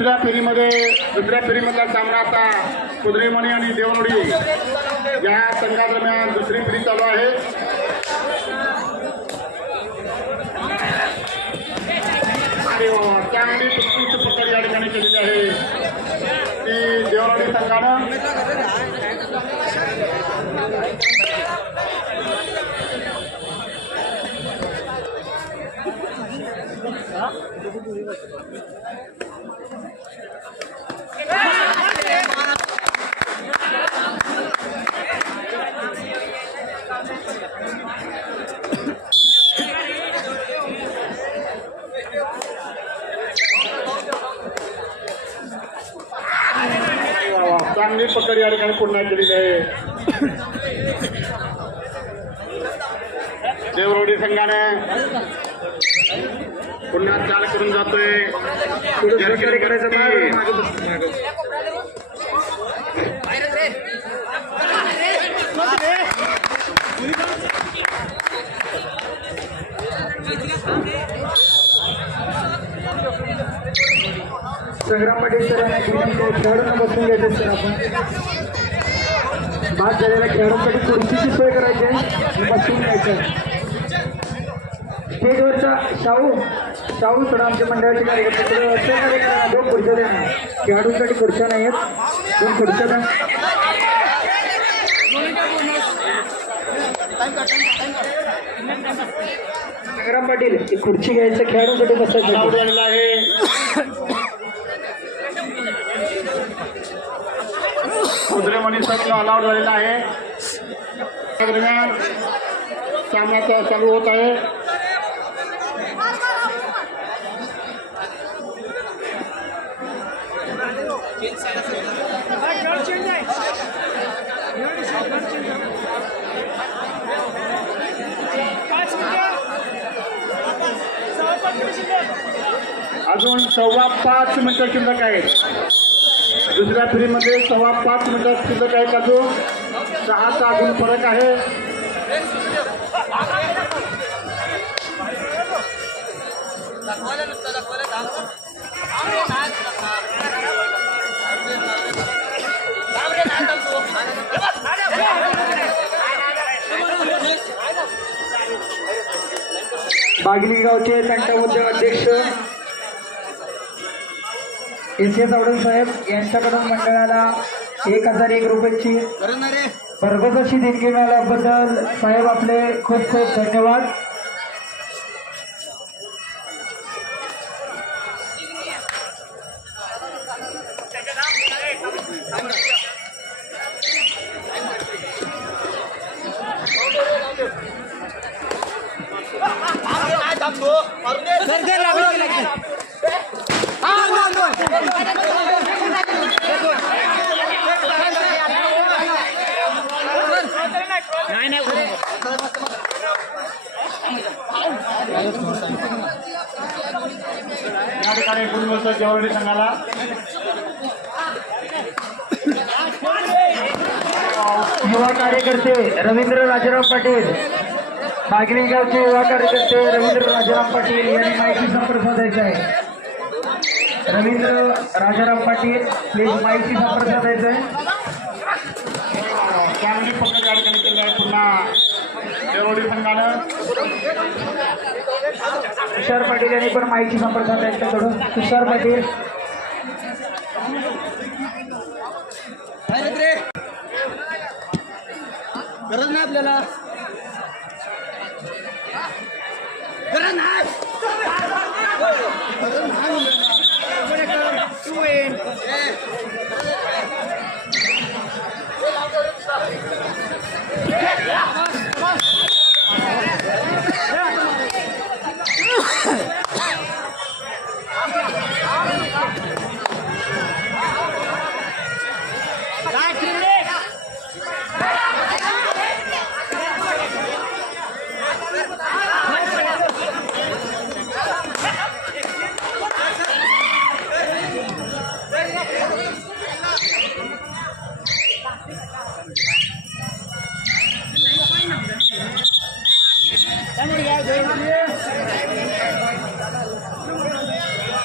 दुसऱ्या फेरीमध्ये दुसऱ्या फेरीमधला सामना आता कुद्रेमणी आणि देवनोडी. या संघादरम्यान दुसरी फेरी चालू आहे. चांगली उत्कृष्ट पकड या ठिकाणी केलेली आहे. ती देवनोडी संघानं वा, वा. चांगली पकड या ठिकाणी पुन्हा केलेली आहे. देवरोडी संघाने पुन्हा चाल करून जातोय. करायचं संग्राम पाटील सरांना खेळाडूंना बसून घ्यायचं सर आपण. बाद झालेल्या खेळाडूंसाठी खुर्चीची सोय करायची आहे. बसून घ्यायचं स्टेजवरचा शाहू शाहू थोडा आमच्या मंडळाचे कार्यकर्ते दोन खुर्च्या द्या ना. खेळाडूंसाठी खुर्च्या नाही आहेत. दोन खुर्च्या द्या. संग्राम पाटील खुर्ची घ्यायचं खेळाडूंसाठी बसायचं आउट झालेला आहे कुत्रेमणी संघ अलाउड झालेला आहे. दरम्यान सामना चालू होत आहे. अजून सव्वा पाच मिनिटं शिल्लक आहेत. दुसऱ्या फेरीमध्ये सव्वा पाच मिनिटं शिल्लक का अजून सहाचा अजून फरक आहे. बागली गावचे तंटाबुद्ध अध्यक्ष एस एस आवडे साहेब यांच्याकडून मंडळाला एक हजार एक रुपयाची अशी देणगी मिळाल्याबद्दल साहेब आपले खूप खूप धन्यवाद. जेवढी संघाला. युवा कार्यकर्ते रवींद्र राजाराम पाटील. गावचे युवा कार्यकर्ते रवींद्र राजाराम पाटील यांनी माहिती संपर्क साधायचा आहे. रवींद्र राजाराम पाटील प्लीज माहिती संपर्क साधायचा आहे ठिकाणी केली आहे पुन्हा देवरोडी संघानं तुषार पाटील यांनी पण माहिती संपर्क त्यांच्याकडून. तुषार पाटील. गरज नाही आपल्याला.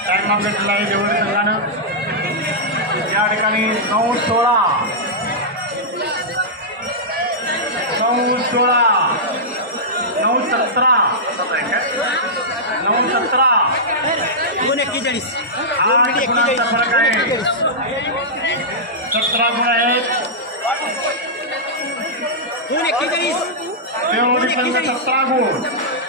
टाइम घेतलेला आहे संघानं या ठिकाणी नऊ सोळा. नऊ सोळा. नऊ सतरा. नऊ सतरा. दोन एक्केचाळीस. हा गुणांचा फरक आहे. सतरा गुण आहेत. दोन एक्केचाळीस. देवळी संघ सतरा गुण.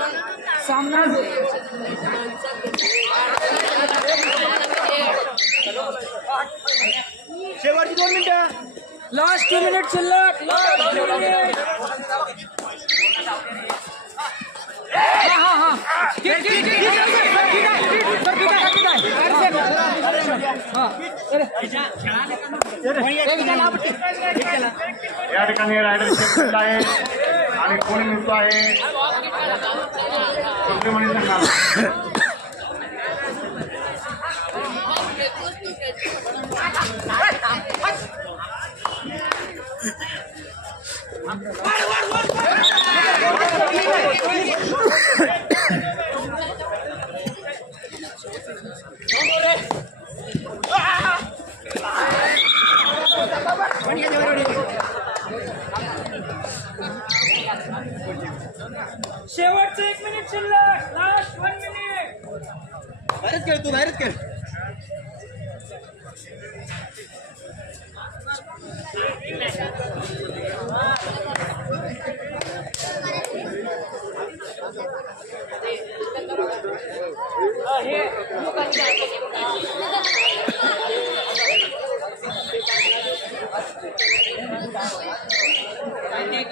सामना शेवटची दोन मिनिटं लास्ट टू मिनिट शिल्लक लास्ट टू मिनिट या ठिकाणी रायडर शेत आहे आणि कोणी मिळतो आहे कुत्रे म्हणजे संघाला शेवटचं एक मिनिट शिल्लक लास्ट वन मिनिट बाहेरच खेळ तू बाहेरच खेळ.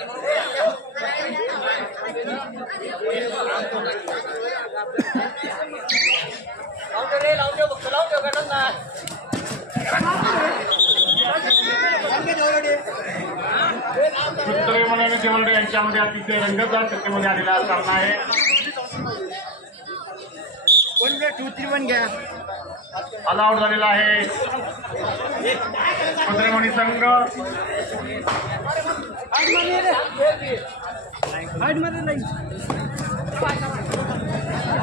कुत्रे यांच्यामध्ये अतिशय रंगतदार स्थितीमध्ये आलेला सामना आहे. वन घ्या टू थ्री वन घ्या. आउट झालेला आहे. कुत्रेमणी संघ. मध्ये नाही.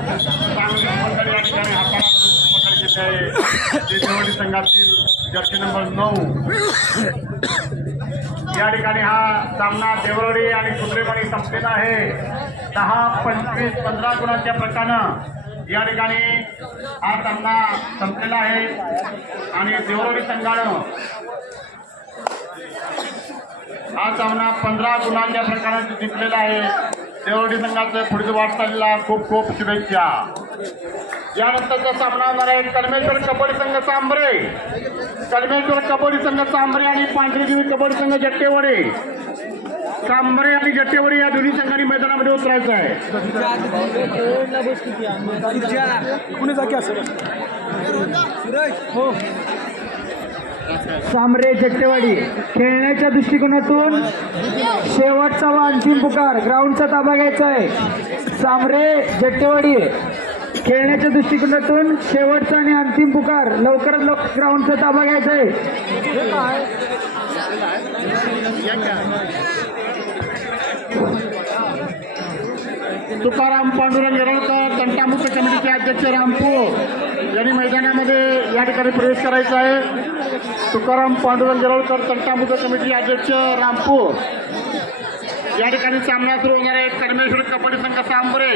चांगली या ठिकाणी हाताळा मंडळी आहे संघातील जर्सी नंबर नऊ या ठिकाणी हा सामना देवळी आणि कुत्रेमणी संपलेला आहे. दहा पंचवीस पंधरा गुणांच्या प्रकारानं या ठिकाणी हा सामना संपलेला आहे. आणि देवळी संघानं हा सामना पंधरा गुणांच्या प्रकारात जिंकलेला आहे. देवळी संघाचं पुढील वाटचालीला खूप खूप शुभेच्छा. यानंतरचा सामना होणार आहे कलमेश्वर कबड्डी संघ चांबरे कलमेश्वर कबड्डी संघ चांबरे आणि पांढरीदेवी कबड्डी संघ जट्टेवाडी. चांबरे आणि जट्टेवाडी या दोन्ही संघांनी मैदानामध्ये उतरायचं आहे. कुणी जागी असेल हो. सामरे जट्टेवाडी खेळण्याच्या दृष्टिकोनातून शेवटचा व अंतिम पुकार ग्राउंडचा ताबा घ्यायचा आहे. सामरे जट्टेवाडी खेळण्याच्या दृष्टिकोनातून शेवटचा आणि अंतिम पुकार लवकरात लवकर ग्राउंडचा ताबा घ्यायचा आहे. तुकाराम पांडुरंग कमिटीचे अध्यक्ष रामपो यांनी मैदानामध्ये या ठिकाणी प्रवेश करायचा आहे. तुकाराम पांडुरंग गिरोळकर तंटामुद कमिटीचे अध्यक्ष रामपो या ठिकाणी सामना सुरू होणार आहे. कर्मेश्वर कबड्डी संघ सांबरे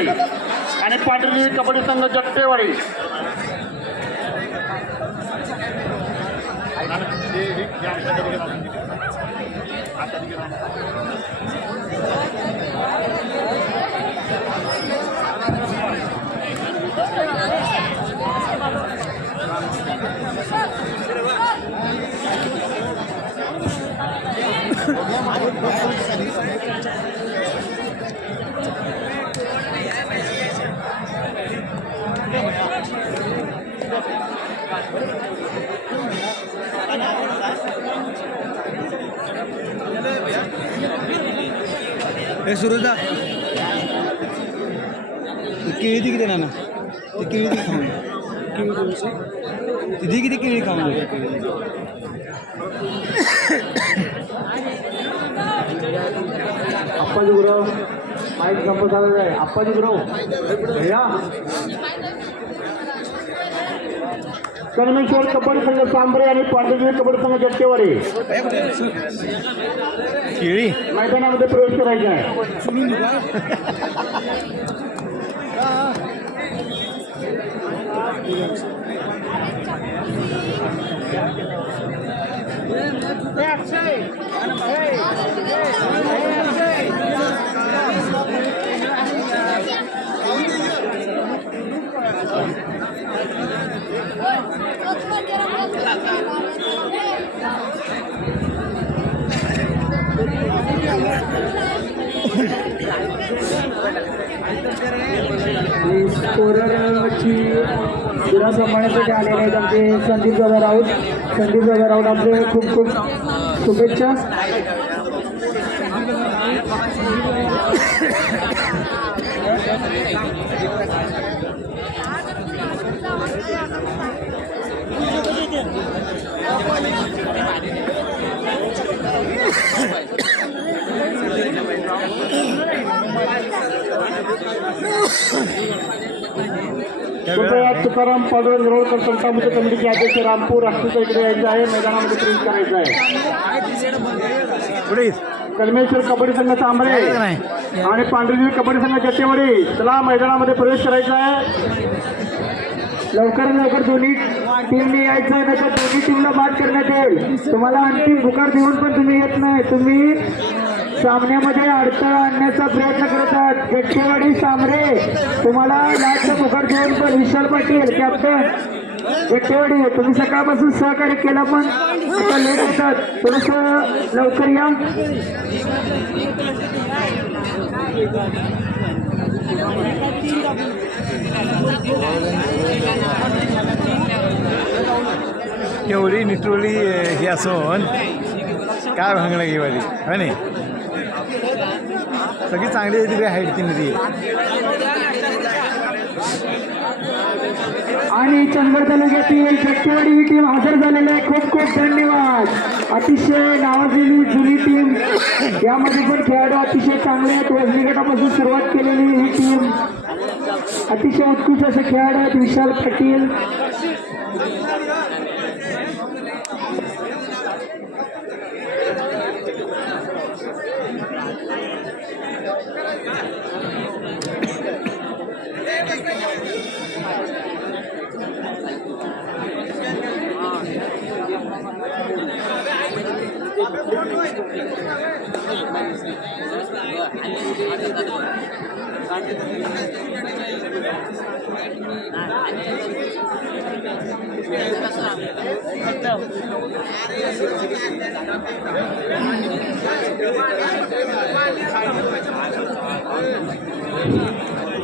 आणि पाटील कबड्डी संघ जट्टेवाडी हे सुरुदा केळी ती किती ना? ती केळी ती खाऊन केळी ती किती केळी खाऊन घे, केळी अप्पाजी गुरव. माईक संपत झालेला आहे. आप्पाजी गुरव. भैया कणमेश्वर कबड्डी संघ सांबरे आणि पांढरगिरी कबड्डी संघ जट्टेवाडी केळी मैदानामध्ये प्रवेश करायचा आहे सोडून देऊ आलेले आहेत आमचे संदीप दादा राऊत. संदीप दादा राऊत आमचे खूप खूप शुभेच्छा. कृपया तुकाराम पांडुरंग रोडकर संस्थामध्ये कमिटीचे अध्यक्ष रामपूर राष्ट्रीय इकडे यायचं आहे. मैदानामध्ये प्रवेश करायचा आहे. कलमेश्वर कबड्डी संघ सांबरे आणि पांढरीदेवी कबड्डी संघ जट्टेवाडी चला मैदानामध्ये प्रवेश करायचा आहे. लवकरात लवकर दोन्ही टीमने यायचं आहे नाही तर दोन्ही टीमला बाद करण्यात येईल. तुम्हाला अंतिम पुकार देऊन पण तुम्ही येत नाही. तुम्ही सामन्यामध्ये अडथळा आणण्याचा प्रयत्न करतात गट्टेवाडी सामरे. तुम्हाला लाटचा पुकार देऊन पण विशाल पाटील कॅप्टन गट्टेवाडी तुम्ही सकाळपासून सहकार्य केलं पण आता लेट होतात. थोडस लवकर या. केवढी निटोली ही असून काय भांगणं घेवाली हो नाही? सगळी चांगली तिकडे हाईट ती नदी. आणि चंदगड तालुक्यातील जट्टेवाडी ही टीम हजर झालेली आहे. खूप खूप धन्यवाद. अतिशय नावाजलेली जुनी टीम यामध्ये पण खेळाडू अतिशय चांगले आहेत. वजनी गटापासून सुरुवात केलेली ही टीम अतिशय उत्कृष्ट असे खेळाडू आहेत. विशाल पाटील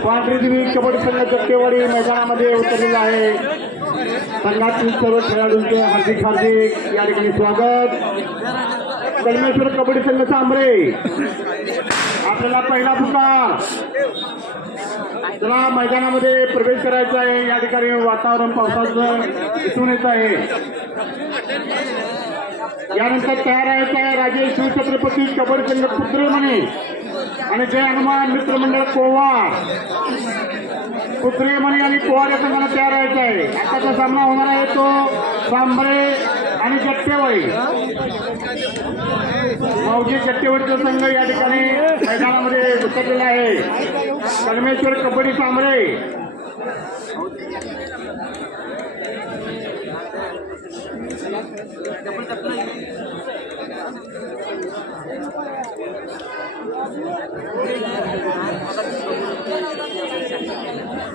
पांढरीदेवी कबड्डी संघ जट्टेवाडी मैदानामध्ये उतरलेला आहे. संघातील सर्व खेळाडूंचं हार्दिक हार्दिक या ठिकाणी स्वागत. कलमेश्वर कबड्डी संघ सांबरे आपल्याला पहिला पुकार. चला मैदानामध्ये प्रवेश करायचा आहे. या ठिकाणी वातावरण पावसाचं दिसून येत आहे. यानंतर तयार आहे आहे राजे शिवछत्रपती कबड्डी संघ म्हणे. आणि जय हनुमान मित्रमंडळ गोवा कुत्रे म्हणे आणि कोवार या संघाला तयार व्हायचा आहे. आताचा सामना होणार आहे तो सांबरे आणि जट्टेवाडी मावजी जट्टेवाडीचा संघ या ठिकाणी मैदानामध्ये उतरलेला आहे. कलमेश्वर कबड्डी सांबरे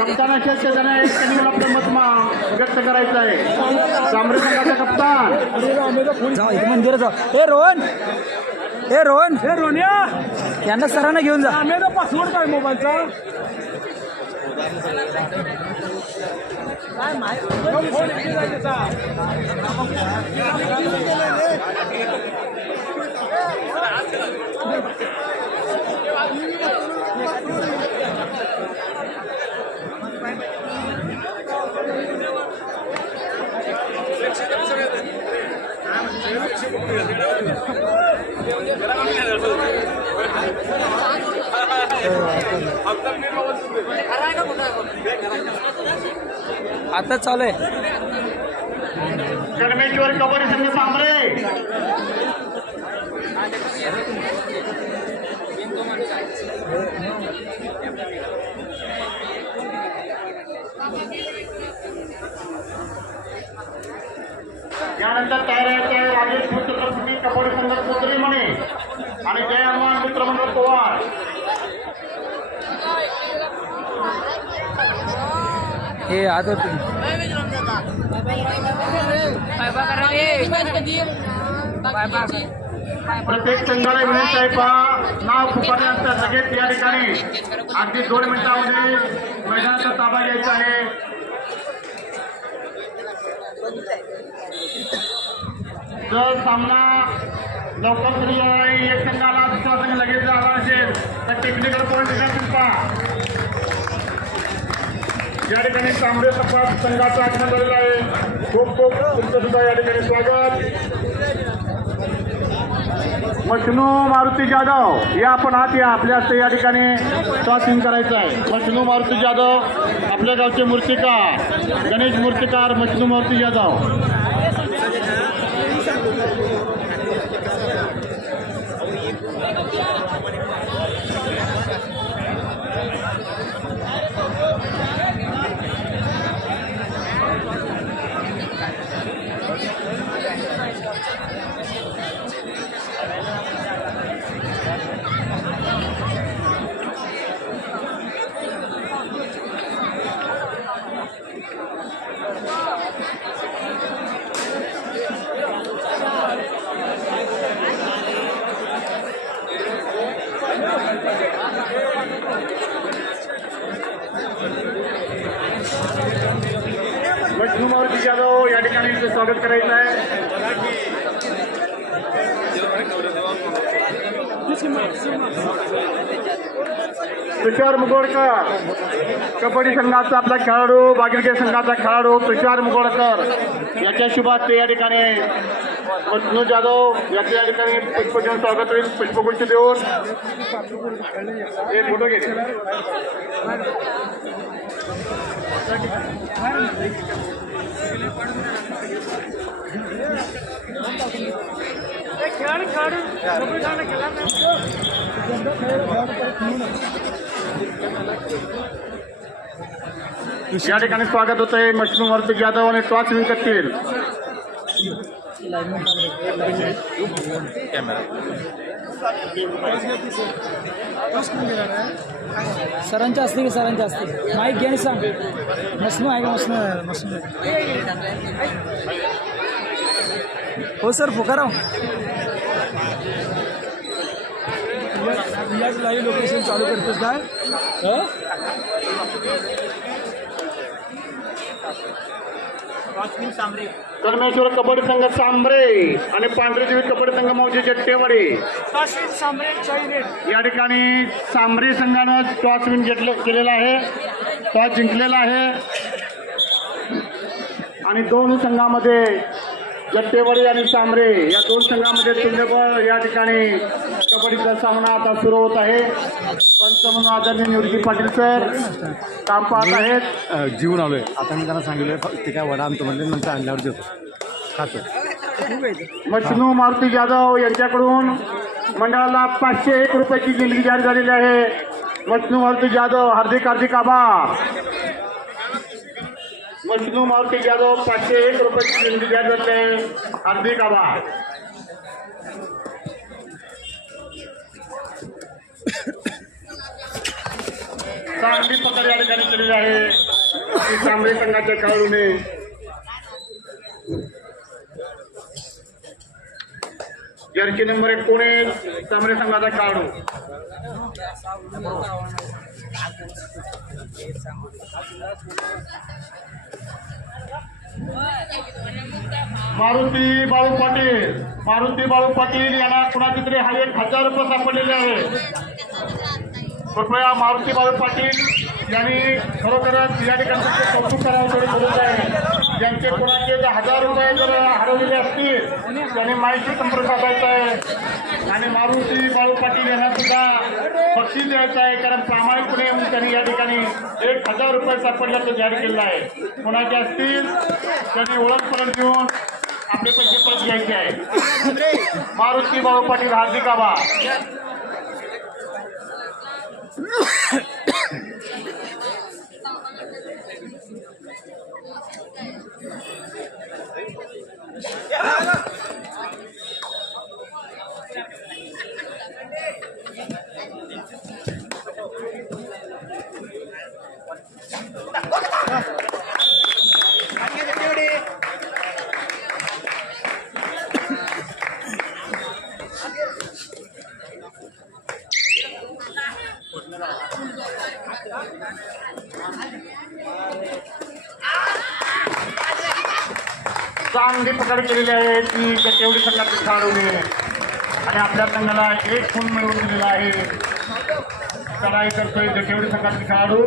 कप्तान असेल ते त्यांना त्यांनी आपलं मत मा- व्यक्त करायचं आहे. तांबरे संघाचा कप्तान. जा इथे मंदिरात जा ए रोहन! ए रोहन! ए रोनिया यांना सरांना घेऊन जा. पासवर्ड काय मोबाईलचा? आता चालू आहे. गणमेश्वर कबड्डी संघ सांबरे यानंतर तयार आहे राजेश छत्रपती कबड्डी संघ कोत्री म्हणे. आणि जय हनुमान मित्रमंडळ पवार. हे आता तू प्रत्येक संघाला विनंती आहे पहा नाव पुकारल्यानंतर लगेच या ठिकाणी अगदी दोन मिनिटांमध्ये मैदानाचा ताबा घ्यायचा आहे. जर सामना लवकर सुरू झाला एक संघाला दुसरा संघ लगेच झाला असेल तर टेक्निकल पॉईंट पहा या ठिकाणी तांबडे तपास संघाचं आगमन झालेलं आहे. खूप खूप तुमचं सुद्धा या ठिकाणी स्वागत. मशनू मारुती जाधव या आपण आत या आपल्या हस्ते या ठिकाणी क्रॉसिंग करायचं आहे. मशनू मारुती जाधव आपल्या गावचे मूर्तिकार गणेश मूर्तिकार मशनू मारुती जाधव मशनू मारुती जाधव या ठिकाणी इथे स्वागत करायचं आहे. तुषार मुगोडकर कबड्डी संघाचा आपला खेळाडू बागिलके संघाचा खेळाडू तुषार मुगोडकर याच्या शुभात या ठिकाणी मजनू जाधव याच्या या ठिकाणी पुष्पजन स्वागत होईल. पुष्पगुच्छ देऊन एक फोटो घेते या ठिकाणी स्वागत होत आहे मशनू मारुती यादव आणि टॉस विन करतील सरांच्या असते की सरांच्या असते माईक घे आणि सांग. मसनू आहे का मसनू आहे मसनू हो सर फुकाराव. लाईव्ह लोकेशन चालू करतोस काय? कर्मेश्वर कबड्डी संघ सांबरे आणि पांढरेदेवी कबड्डी संघ मौजे जट्टेवाडी. या ठिकाणी सांबरे संघानं टॉस विन घेतलं केलेला आहे. टॉस जिंकलेला आहे. आणि दोन संघामध्ये जट्टेवाडी आणि सांबरे या दोन संघामध्ये तुल्यबळ या ठिकाणी कबड्डीचा सामना आता सुरू होत आहे. पंच म्हणून आदरणीय निवृत्ती पाटील सर काम पाहत आहेत. जीवन आलोय. आता मी त्यांना सांगितलं ते काय वडा आणतो म्हणजे नंतर आणल्यावर देतो. खातो. मारुती जाधव यांच्याकडून मंडळाला पाचशे एक रुपयाची देणगी जाहीर झालेली आहे. मशनू मारुती जाधव हार्दिक हार्दिक आभार. मशनू मारुती जाधव पाचशे एक रुपयाची देणगी जाहीर जाते. आहे हार्दिक आभार. चांगली पकड या ठिकाणी केलेली आहे. ती संघाच्या खेळाडूने. जर्सी नंबर एकोणीस तांबडे संघाचा काढू. मारुती बाळू पाटील मारुती बाळू पाटील यांना कुणाची तरी हा एक हजार रुपये सापडलेले आहे कृपया मारुती बाळू पाटील यांनी खरोखरच या ठिकाणी कौतुक करावं थोडी गरज आहे. ज्यांचे कोणाचे जर हजार रुपये जर हरवलेले असतील त्यांनी माहिती संपर्क साधायचा आहे. आणि मारुती बाळू पाटील यांना सुद्धा बक्षीस द्यायचं आहे कारण प्रामाणिकपणे येऊन त्यांनी या ठिकाणी एक हजार रुपये सापडल्याचं जाहीर केलं आहे. कोणाचे असतील त्यांनी परत घेऊन आपले पैसे परत घ्यायचे आहे. मारुती बाळू पाटील हार्दिक आभार चांगली पकड केलेली आहे ती गटेवडी संघातील खेळाडूने आणि आपल्या संघाला एक खून मिळवून दिलेला आहे. चढाई करतोय गटेवडी संघातील खेळाडू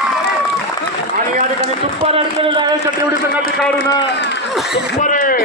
आणि या ठिकाणी दुप्पर अडकलेलं आहे गटेवडी संघातील खेळाडूनं तुप्पा रे